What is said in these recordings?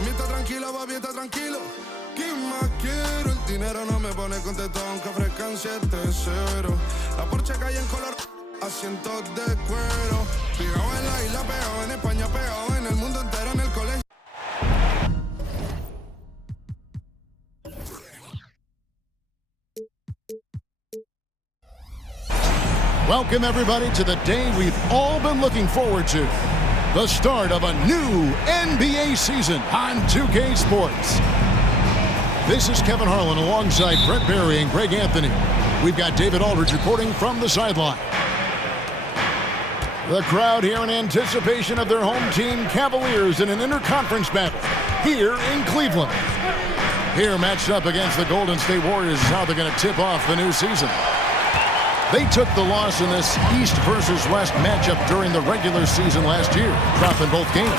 Mami está tranquila, papi está tranquilo. ¿Qué más quiero? El dinero no me pone contento aunque ofrezcan 7-0. La Porsche cae en color, asientos de cuero. Pegado en la isla, pegado en España, pegado en el mundo entero, en el colegio. Welcome, everybody, to the day we've all been looking forward to. The start of a new NBA season on 2K Sports. This is Kevin Harlan alongside Brett Barry and Greg Anthony. We've got David Aldridge reporting from the sideline. The crowd here in anticipation of their home team Cavaliers in an interconference battle here in Cleveland. Here matched up against the Golden State Warriors is how they're going to tip off the new season. They took the loss in this East versus West matchup during the regular season last year, dropping both games.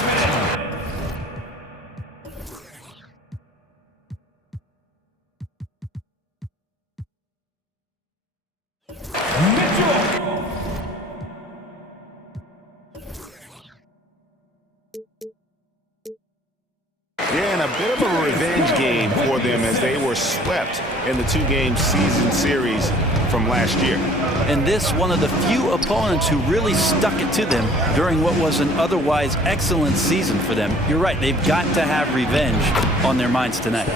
Yeah, and a bit of a revenge game for them as they were swept in the two-game season series from last year. And this, one of the few opponents who really stuck it to them during what was an otherwise excellent season for them. You're right, they've got to have revenge on their minds tonight.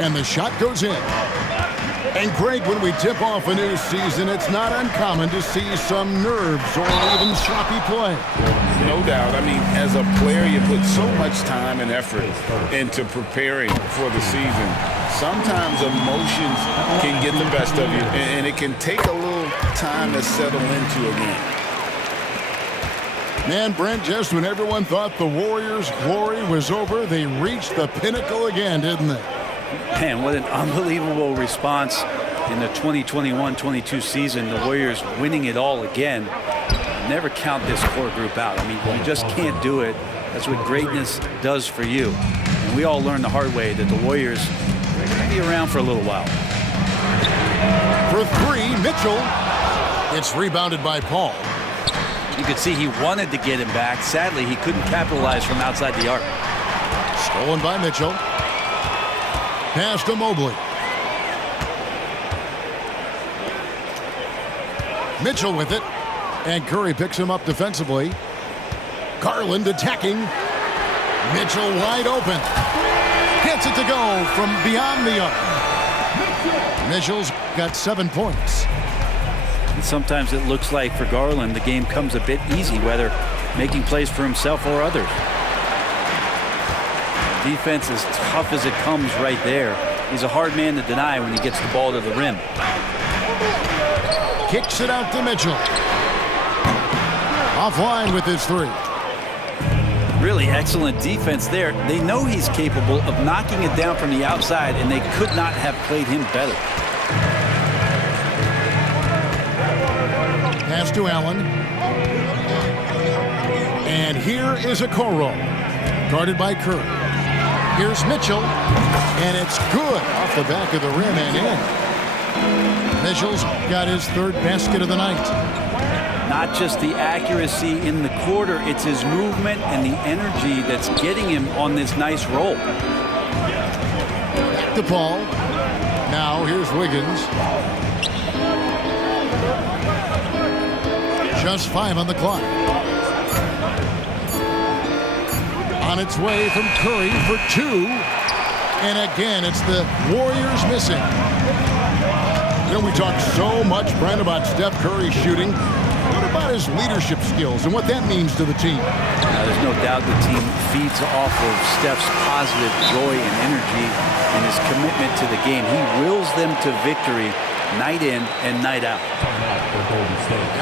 And the shot goes in. And Greg, when we tip off a new season, it's not uncommon to see some nerves or even sloppy play. No doubt. I mean, as a player, you put so much time and effort into preparing for the season. Sometimes emotions can get the best of you, and it can take a little time to settle into a game. Man, Brent, just when everyone thought the Warriors' glory was over, they reached the pinnacle again, didn't they? Man, what an unbelievable response in the 2021-22 season. The Warriors winning it all again. Never count this core group out. I mean, you just can't do it. That's what greatness does for you. And we all learned the hard way that the Warriors are going to be around for a little while. For three, Mitchell. It's rebounded by Paul. You could see he wanted to get him back. Sadly, he couldn't capitalize from outside the arc. Stolen by Mitchell. Pass to Mobley. Mitchell with it. And Curry picks him up defensively. Garland attacking. Mitchell wide open. Gets it to go from beyond the arc. Mitchell's got 7 points. And sometimes it looks like for Garland the game comes a bit easy, whether making plays for himself or others. Defense as tough as it comes right there. He's a hard man to deny when he gets the ball to the rim. Kicks it out to Mitchell. Offline with his three. Really excellent defense there. They know he's capable of knocking it down from the outside, and they could not have played him better. Pass to Allen. And here is a Okoro. Guarded by Curry. Here's Mitchell. And it's good off the back of the rim and in. Mitchell's got his third basket of the night. Not just the accuracy in the quarter, it's his movement and the energy that's getting him on this nice roll. Back to Paul. Now here's Wiggins. Just 5 on the clock. On its way from Curry for 2. And again, it's the Warriors missing. You know, we talk so much, Brent, about Steph Curry shooting. What about his leadership skills and what that means to the team? There's no doubt the team feeds off of Steph's positive joy and energy and his commitment to the game. He wills them to victory night in and night out.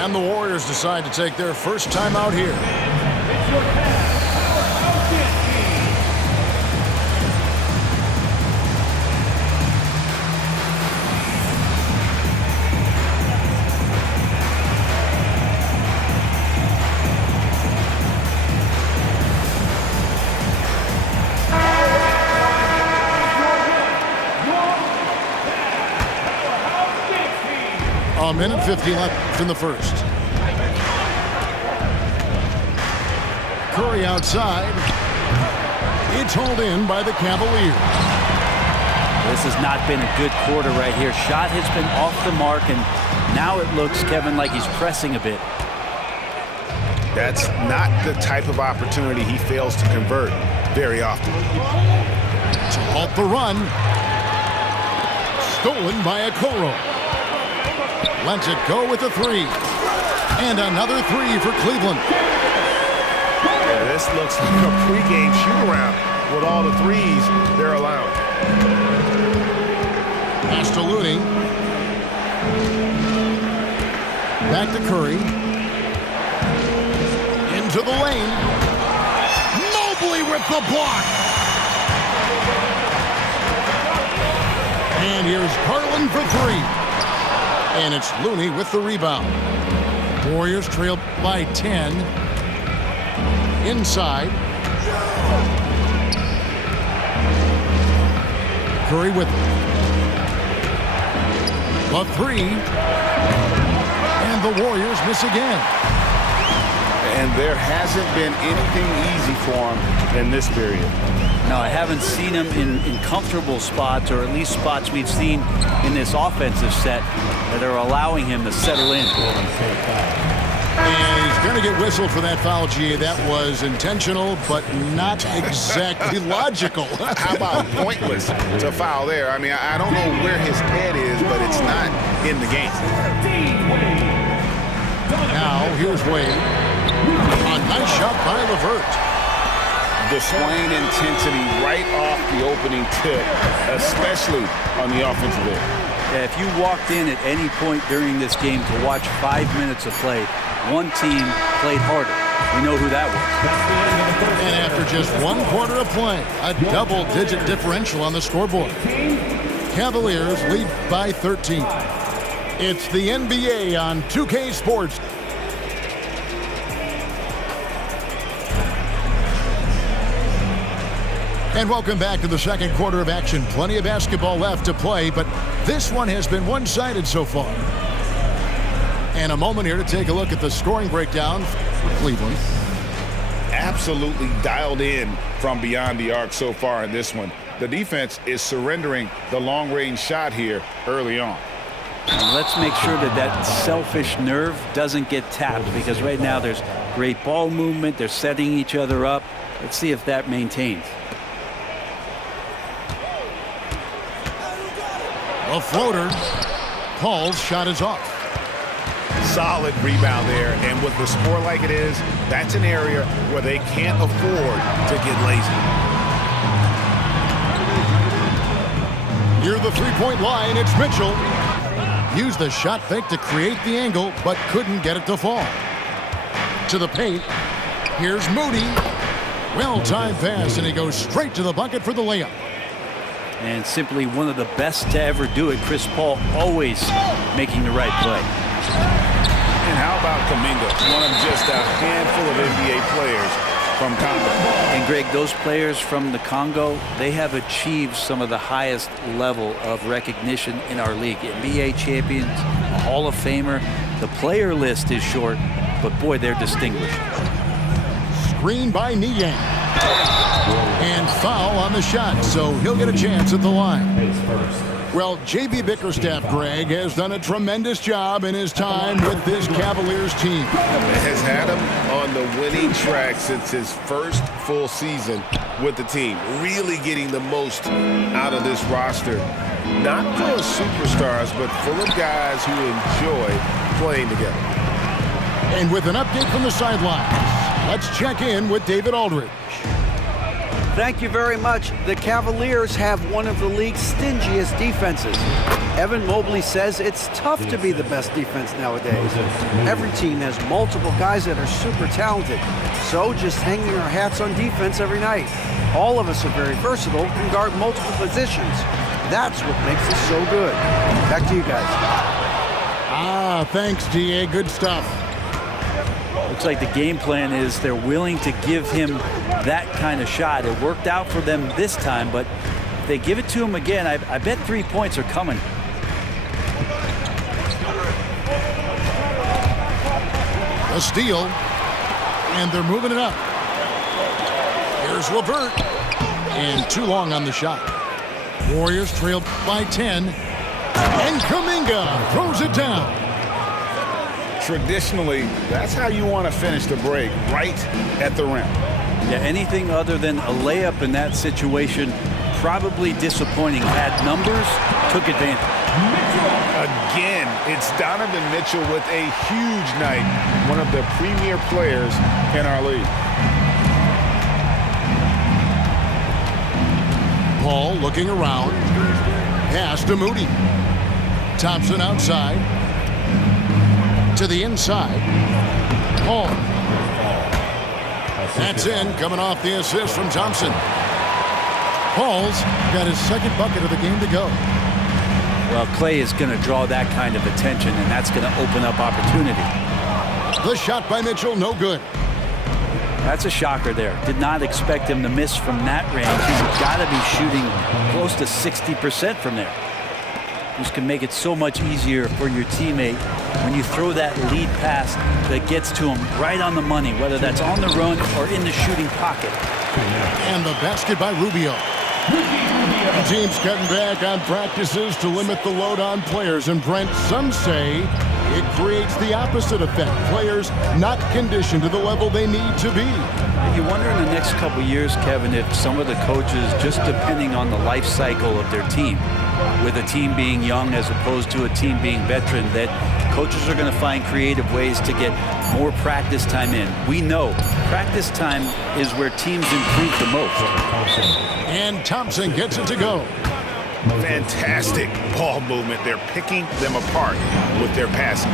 And the Warriors decide to take their first time out here. A minute 50 left in the first. Curry outside. It's hauled in by the Cavaliers. This has not been a good quarter right here. Shot has been off the mark, and now it looks, Kevin, like he's pressing a bit. That's not the type of opportunity he fails to convert very often. To halt the run. Stolen by Okoro. Lets it go with a three. And another three for Cleveland. Yeah, this looks like a pregame shoot-around with all the threes they're allowing. Pass to Looney. Back to Curry. Into the lane. Mobley with the block. And here's Garland for three. And it's Looney with the rebound. Warriors trail by 10. Inside. Curry with the three. And the Warriors miss again. And there hasn't been anything easy for him in this period. No, I haven't seen him in comfortable spots, or at least spots we've seen in this offensive set that are allowing him to settle in. And he's going to get whistled for that foul, G. That was intentional, but not exactly logical. How about pointless to foul there? I mean, I don't know where his head is, but it's not in the game. Now, here's Wade. A nice shot by LeVert. Displaying intensity right off the opening tip, especially on the offensive end. Yeah, if you walked in at any point during this game to watch 5 minutes of play, one team played harder. We know who that was. And after just 1 quarter of play, a double-digit differential on the scoreboard. Cavaliers lead by 13. It's the NBA on 2K Sports. And welcome back to the second quarter of action. Plenty of basketball left to play, but this one has been one-sided so far. And a moment here to take a look at the scoring breakdown for Cleveland. Absolutely dialed in from beyond the arc so far in this one. The defense is surrendering the long-range shot here early on. And let's make sure that that selfish nerve doesn't get tapped, because right now there's great ball movement. They're setting each other up. Let's see if that maintains. A floater. Paul's shot is off. Solid rebound there, and with the score like it is, that's an area where they can't afford to get lazy. Near the three-point line, it's Mitchell. Used the shot fake to create the angle, but couldn't get it to fall. To the paint. Here's Moody. Well-timed pass, and he goes straight to the bucket for the layup. And simply one of the best to ever do it. Chris Paul always making the right play. And how about Kuminga, one of just a handful of NBA players from Congo. And Greg, those players from the Congo, they have achieved some of the highest level of recognition in our league. NBA champions, a Hall of Famer. The player list is short, but boy, they're distinguished. Screen by Niang. And foul on the shot, so he'll get a chance at the line. Well, J.B. Bickerstaff, Greg, has done a tremendous job in his time with this Cavaliers team. Has had him on the winning track since his first full season with the team. Really getting the most out of this roster. Not full of superstars, but full of guys who enjoy playing together. And with an update from the sidelines, let's check in with David Aldridge. Thank you very much. The Cavaliers have one of the league's stingiest defenses. Evan Mobley says it's tough to be the best defense nowadays. Every team has multiple guys that are super talented. So just hanging our hats on defense every night. All of us are very versatile and guard multiple positions. That's what makes us so good. Back to you guys. Thanks, DA. Good stuff. Looks like the game plan is they're willing to give him that kind of shot. It worked out for them this time, but if they give it to him again, I bet 3 points are coming. A steal, and they're moving it up. Here's LeVert. And too long on the shot. Warriors trailed by 10. And Kuminga throws it down. Traditionally, that's how you want to finish the break, right at the rim. Yeah, anything other than a layup in that situation, probably disappointing. Had numbers, took advantage. Again, it's Donovan Mitchell with a huge night, one of the premier players in our league. Paul looking around. Pass to Moody. Thompson outside. To the inside. Paul. That's in, coming off the assist from Thompson. Paul's got his second bucket of the game to go. Well, Clay is going to draw that kind of attention, and that's going to open up opportunity. The shot by Mitchell, no good. That's a shocker there. Did not expect him to miss from that range. He's got to be shooting close to 60% from there. This can make it so much easier for your teammate when you throw that lead pass that gets to him right on the money, whether that's on the run or in the shooting pocket. And the basket by Rubio. The team's cutting back on practices to limit the load on players. And Brent, some say it creates the opposite effect. Players not conditioned to the level they need to be. You wonder in the next couple years, Kevin, if some of the coaches, just depending on the life cycle of their team, with a team being young as opposed to a team being veteran, that coaches are going to find creative ways to get more practice time in. We know practice time is where teams improve the most. And Thompson gets it to go. Fantastic ball movement. They're picking them apart with their passing.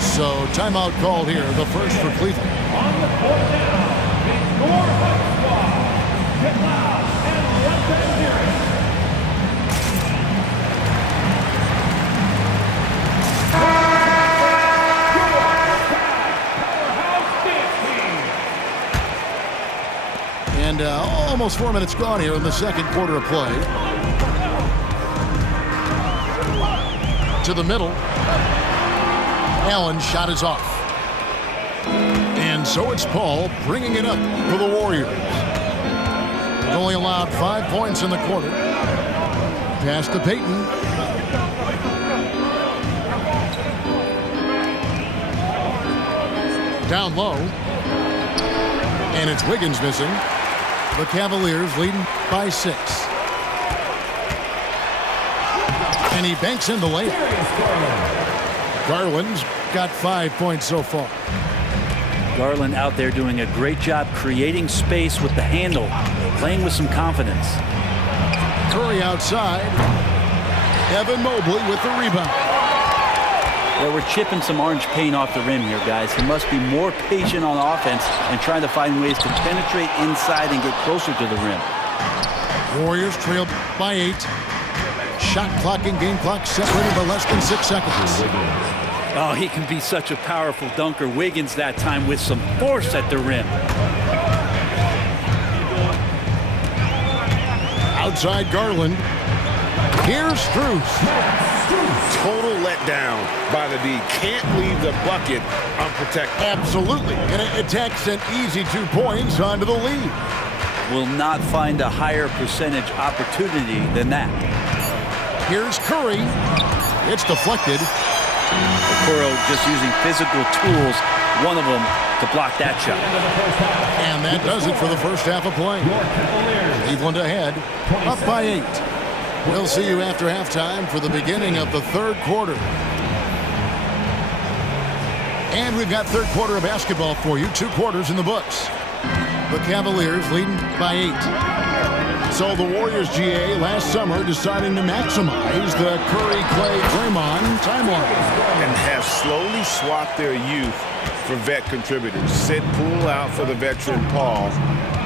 So timeout called here, the first for Cleveland. On the fourth down, the Northwest squad. Get loud and let them hear it. And almost 4 minutes gone here in the second quarter of play. To the middle. Allen's shot is off. And so it's Paul bringing it up for the Warriors. Only allowed 5 points in the quarter. Pass to Payton. Down low. And it's Wiggins missing. The Cavaliers leading by 6. And he banks in the layup. Garland's got 5 points so far. Garland out there doing a great job creating space with the handle, playing with some confidence. Curry outside. Evan Mobley with the rebound. Yeah, we're chipping some orange paint off the rim here, guys. He must be more patient on offense and trying to find ways to penetrate inside and get closer to the rim. Warriors trailed by 8. Shot clock and game clock separated by less than 6 seconds. Oh, he can be such a powerful dunker. Wiggins that time with some force at the rim. Outside Garland. Here's Strus. Total letdown by the D. Can't leave the bucket unprotected. Absolutely. And it attacks an easy 2 points onto the lead. Will not find a higher percentage opportunity than that. Here's Curry. It's deflected. Okoro just using physical tools, one of them to block that shot. And that does it for the first half of play. Cleveland ahead, up by 8. We'll see you after halftime for the beginning of the third quarter. And we've got third quarter of basketball for you. 2 quarters in the books. The Cavaliers leading by 8. So the Warriors GA last summer deciding to maximize the Curry, Clay, Draymond timeline. And have slowly swapped their youth for vet contributors. Sid Poole out for the veteran Paul.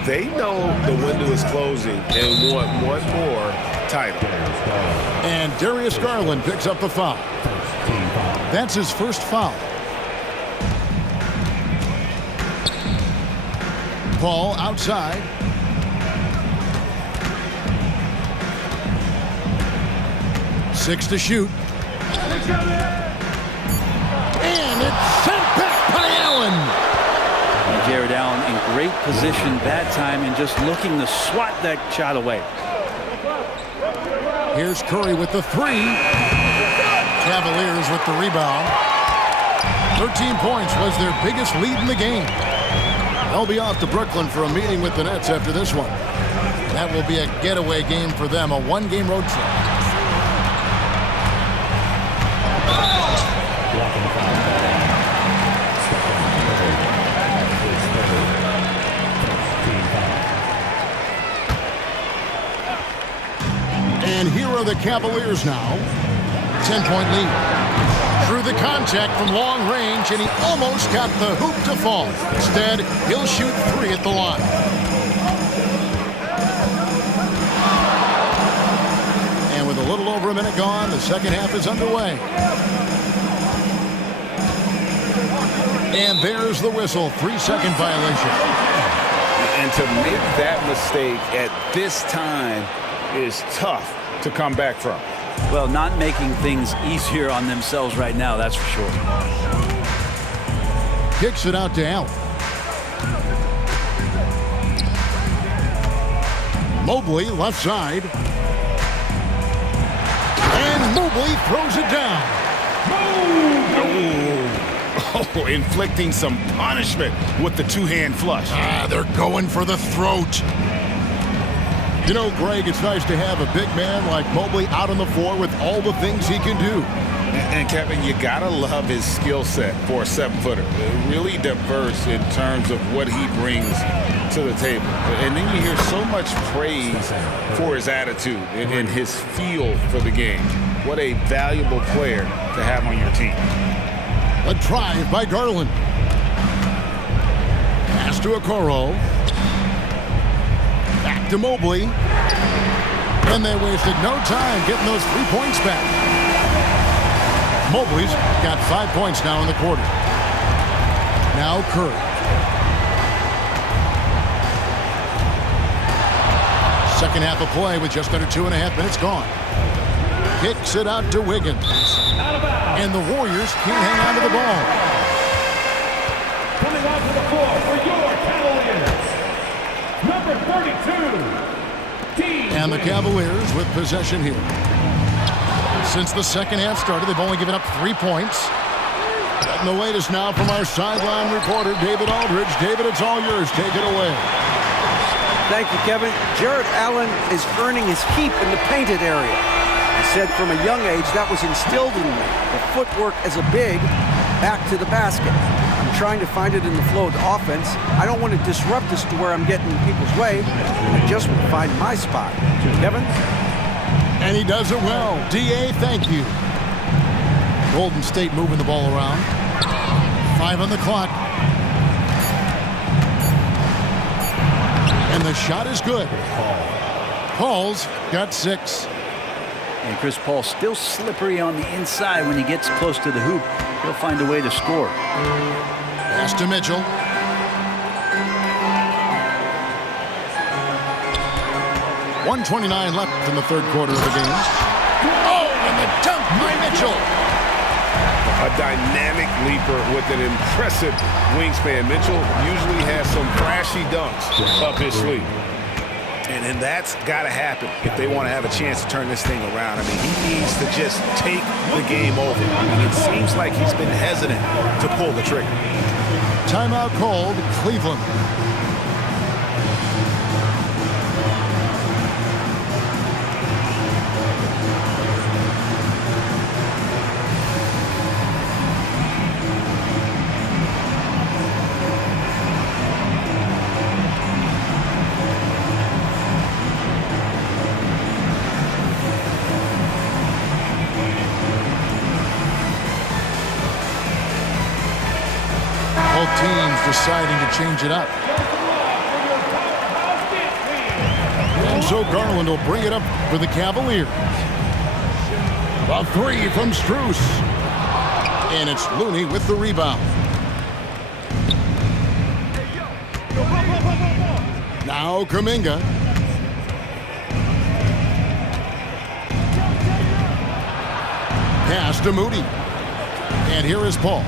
They know the window is closing and want one more title. And Darius Garland picks up the foul. That's his first foul. Paul outside. Six to shoot. And it's sent back by Allen. And Jared Allen in Great position that time and just looking to swat that shot away. Here's Curry with the three. Cavaliers with the rebound. 13 points was their biggest lead in the game. They'll be off to Brooklyn for a meeting with the Nets after this one. That will be a getaway game for them, a one-game road trip. And here are the Cavaliers now. 10-point lead. Through the contact from long range, and he almost got the hoop to fall. Instead, he'll shoot three at the line. And with a little over a minute gone, the second half is underway. And there's the whistle, 3-second violation. And to make that mistake at this time is tough to come back from. Well, not making things easier on themselves right now, that's for sure. Kicks it out to Allen. Mobley, left side. And Mobley throws it down. Oh, inflicting some punishment with the two-hand flush. They're going for the throat. You know, Greg, it's nice to have a big man like Mobley out on the floor with all the things he can do. And Kevin, you gotta love his skill set for a 7-footer. Really diverse in terms of what he brings to the table. And then you hear so much praise for his attitude and his feel for the game. What a valuable player to have on your team. A drive by Garland. Pass to Okoro. Back to Mobley. And they wasted no time getting those 3 points back. Mobley's got 5 points now in the quarter. Now Curry. Second half of play with just under 2.5 minutes gone. Kicks it out to Wiggins. And the Warriors can't hang on to the ball. Coming onto the floor for your Cavaliers, number 32, And the Cavaliers with possession here. Since the second half started, they've only given up 3 points. And the latest now from our sideline reporter, David Aldridge. David, it's all yours. Take it away. Thank you, Kevin. Jarrett Allen is earning his keep in the painted area. He said from a young age that was instilled in me. The footwork as a big, back to the basket. I'm trying to find it in the flow of the offense. I don't want to disrupt this to where I'm getting in people's way. I just want to find my spot. Kevin? And he does it well. D.A., thank you. Golden State moving the ball around. 5 on the clock. And the shot is good. Paul's got 6. And Chris Paul still slippery on the inside when he gets close to the hoop. He'll find a way to score. Pass to Mitchell. .129 left in the third quarter of the game. Oh, and the dunk by Mitchell. A dynamic leaper with an impressive wingspan. Mitchell usually has some flashy dunks up his sleeve. And that's got to happen if they want to have a chance to turn this thing around. I mean, he needs to just take the game over. I mean, it seems like he's been hesitant to pull the trigger. Timeout called, Cleveland. Teams deciding to change it up. And so Garland will bring it up for the Cavaliers. A 3 from Strus. And it's Looney with the rebound. Now Kuminga. Pass to Moody. And here is Paul.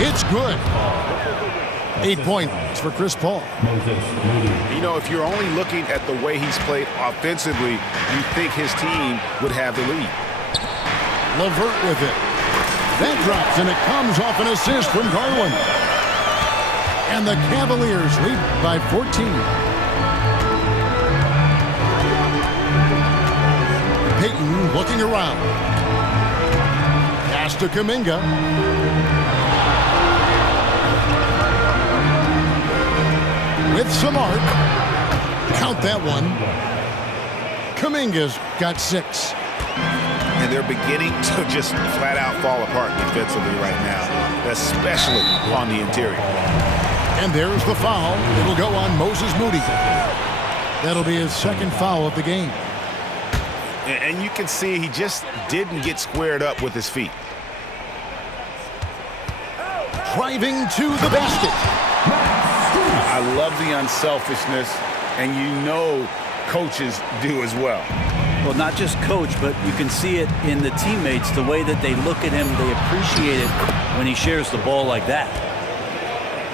It's good. 8 points for Chris Paul. You know, if you're only looking at the way he's played offensively, you think his team would have the lead. LeVert with it. That drops, and it comes off an assist from Garland. And the Cavaliers lead by 14. Payton looking around. Pass to Kuminga. With some arc. Count that one. Kuminga's got 6. And they're beginning to just flat out fall apart defensively right now, especially on the interior. And there's the foul. It'll go on Moses Moody. That'll be his second foul of the game. And you can see he just didn't get squared up with his feet. Driving to the basket. I love the unselfishness, and you know coaches do as well. Well, not just coach, but you can see it in the teammates, the way that they look at him. They appreciate it when he shares the ball like that.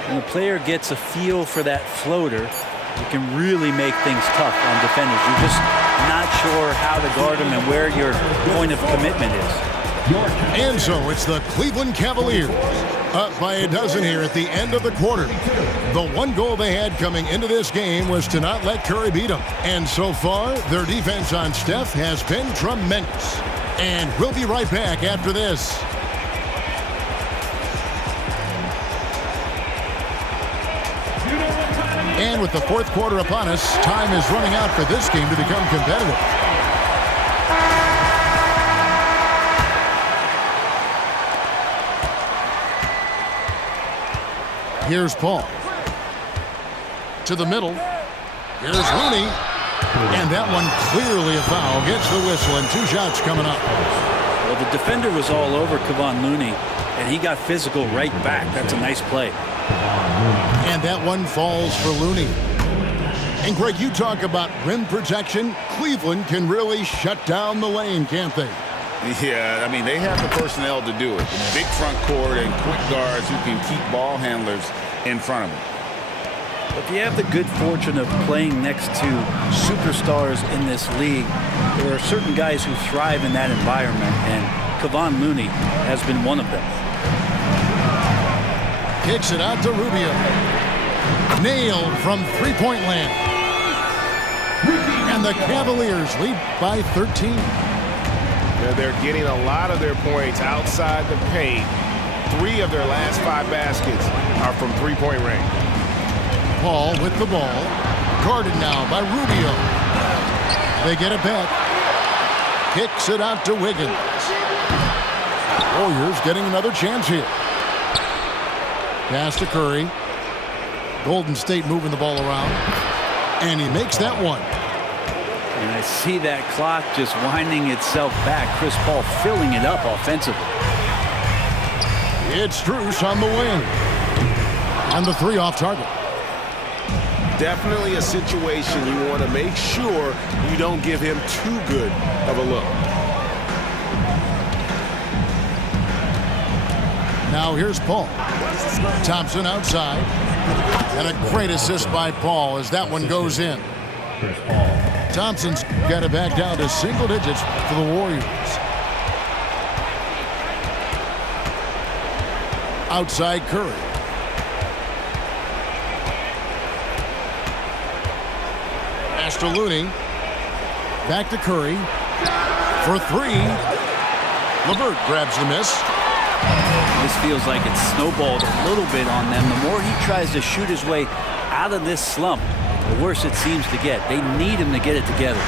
When a player gets a feel for that floater, it can really make things tough on defenders. You're just not sure how to guard them and where your point of commitment is. And so it's the Cleveland Cavaliers up by a dozen here at the end of the quarter. The one goal they had coming into this game was to not let Curry beat them. And so far, their defense on Steph has been tremendous. And we'll be right back after this. And with the fourth quarter upon us, time is running out for this game to become competitive. Here's Paul. To the middle. Here's Looney. And that one clearly a foul. Gets the whistle and 2 shots coming up. Well, the defender was all over Kevon Looney, and he got physical right back. That's a nice play. And that one falls for Looney. And Greg, you talk about rim protection. Cleveland can really shut down the lane, can't they? Yeah, I mean, they have the personnel to do it. Big front court and quick guards who can keep ball handlers in front of them. If you have the good fortune of playing next to superstars in this league, there are certain guys who thrive in that environment, and Kevon Looney has been one of them. Kicks it out to Rubio. Nailed from three-point land. And the Cavaliers lead by 13. They're getting a lot of their points outside the paint. 3 of their last 5 baskets are from three-point range. Paul with the ball. Guarded now by Rubio. They get it back. Kicks it out to Wiggins. Warriors getting another chance here. Pass to Curry. Golden State moving the ball around. And he makes that one. And I see that clock just winding itself back. Chris Paul filling it up offensively. It's Strus on the wing. And the 3 off target. Definitely a situation you want to make sure you don't give him too good of a look. Now here's Paul. Thompson outside. And a great assist by Paul as that one goes in. Thompson's got it back down to single digits for the Warriors. Outside Curry. Pass to Looney. Back to Curry. For 3. LeVert grabs the miss. This feels like it's snowballed a little bit on them. The more he tries to shoot his way out of this slump, the worse it seems to get. They need him to get it together.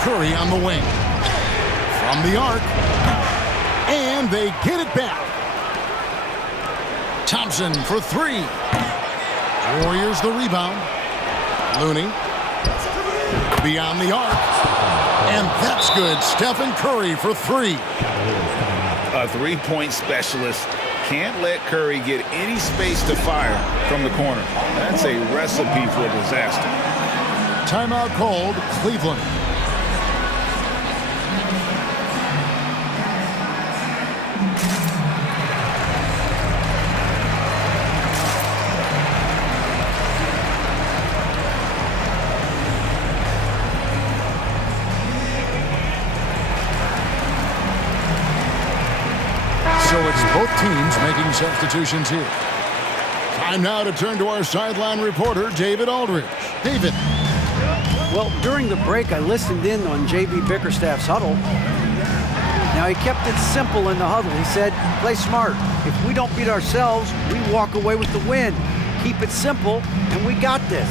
Curry on the wing. From the arc. And they get it back. Thompson for 3. Warriors the rebound. Looney. Beyond the arc. And that's good. Stephen Curry for 3. A three-point specialist can't let Curry get any space to fire from the corner. That's a recipe for disaster. Timeout called, Cleveland. Both teams making substitutions here. Time now to turn to our sideline reporter, David Aldridge. David. Well, during the break, I listened in on J.B. Bickerstaff's huddle. Now, he kept it simple in the huddle. He said, play smart. If we don't beat ourselves, we walk away with the win. Keep it simple, and we got this.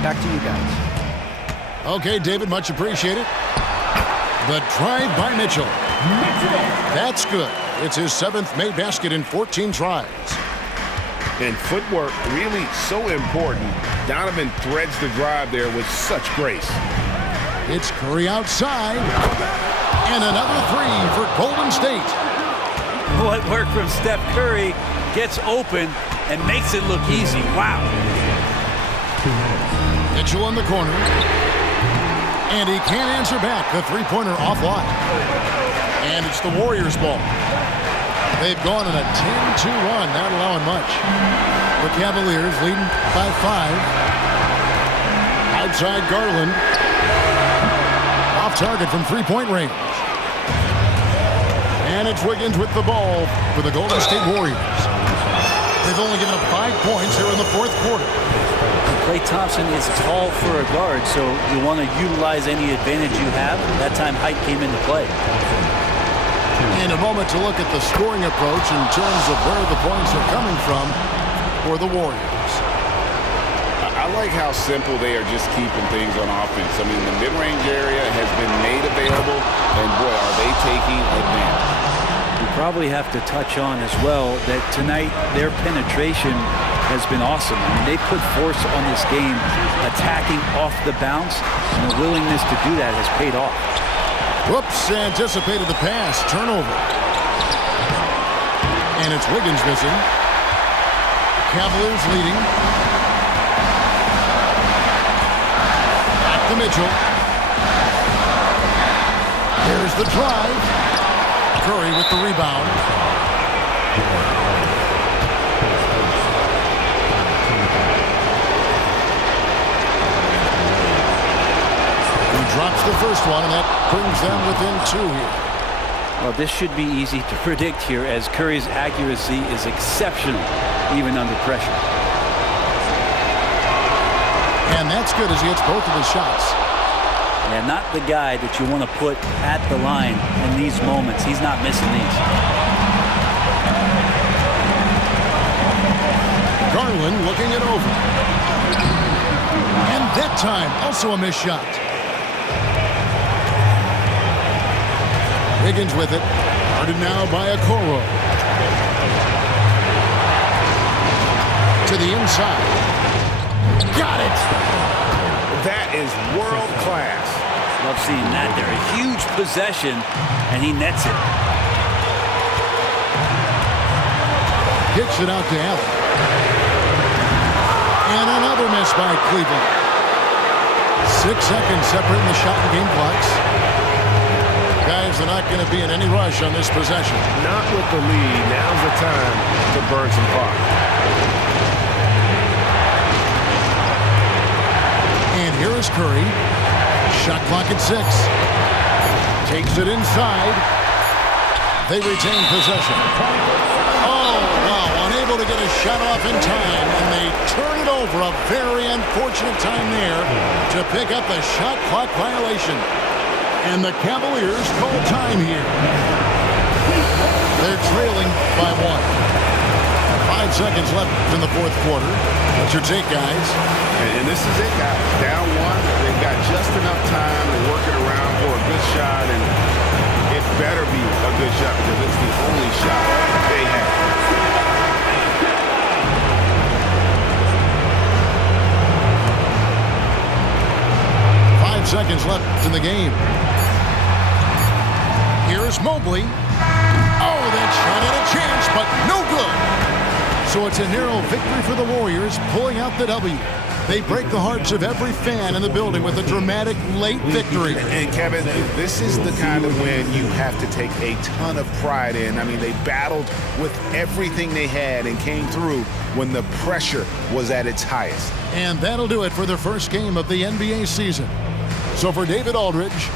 Back to you guys. Okay, David, much appreciated. The drive by Mitchell. That's good. It's his 7th made basket in 14 tries. And footwork really so important. Donovan threads the drive there with such grace. It's Curry outside. And another 3 for Golden State. What work from Steph Curry gets open and makes it look easy. Wow. Mitchell in the corner. And he can't answer back. The three-pointer offline. And it's the Warriors' ball. They've gone on a 10-2 run, not allowing much. The Cavaliers leading by 5. Outside Garland. Off target from three-point range. And it's Wiggins with the ball for the Golden State Warriors. They've only given up 5 points here in the 4th quarter. Klay Thompson is tall for a guard, so you want to utilize any advantage you have. That time height came into play. In a moment to look at the scoring approach in terms of where the points are coming from for the Warriors. I like how simple they are just keeping things on offense. I mean, the mid-range area has been made available, and boy, are they taking advantage. We probably have to touch on as well that tonight their penetration has been awesome. I mean, they put force on this game, attacking off the bounce, and the willingness to do that has paid off. Whoops, anticipated the pass. Turnover. And it's Wiggins missing. Cavaliers leading. Back to Mitchell. There's the drive. Curry with the rebound. Drops the first one, and that brings them within 2 here. Well, this should be easy to predict here, as Curry's accuracy is exceptional, even under pressure. And that's good as he hits both of his shots. And not the guy that you want to put at the line in these moments. He's not missing these. Garland looking it over. And that time, also a missed shot. Wiggins with it. Guarded now by Okoro. To the inside. Got it! That is world class. Love seeing that there. A huge possession, and he nets it. Kicks it out to Allen. And another miss by Cleveland. 6 seconds separating the shot and game clocks. Guys, they're not going to be in any rush on this possession. Not with the lead. Now's the time to burn some clock. And here is Curry. Shot clock at 6. Takes it inside. They retain possession. Oh, wow. Unable to get a shot off in time. And they turn it over. A very unfortunate time there to pick up the shot clock violation. And the Cavaliers call time here. They're trailing by 1. 5 seconds left in the 4th quarter. What's your take, guys? And this is it, guys. Down 1. They've got just enough time to work it around for a good shot, and it better be a good shot because it's the only shot they have. Seconds left in the game. Here's Mobley. Oh, that shot had a chance, but no good. So it's a narrow victory for the Warriors, pulling out the W. They break the hearts of every fan in the building with a dramatic late victory. And Kevin, this is the kind of win you have to take a ton of pride in. I mean, they battled with everything they had and came through when the pressure was at its highest. And that'll do it for the first game of the NBA season. So for David Aldridge,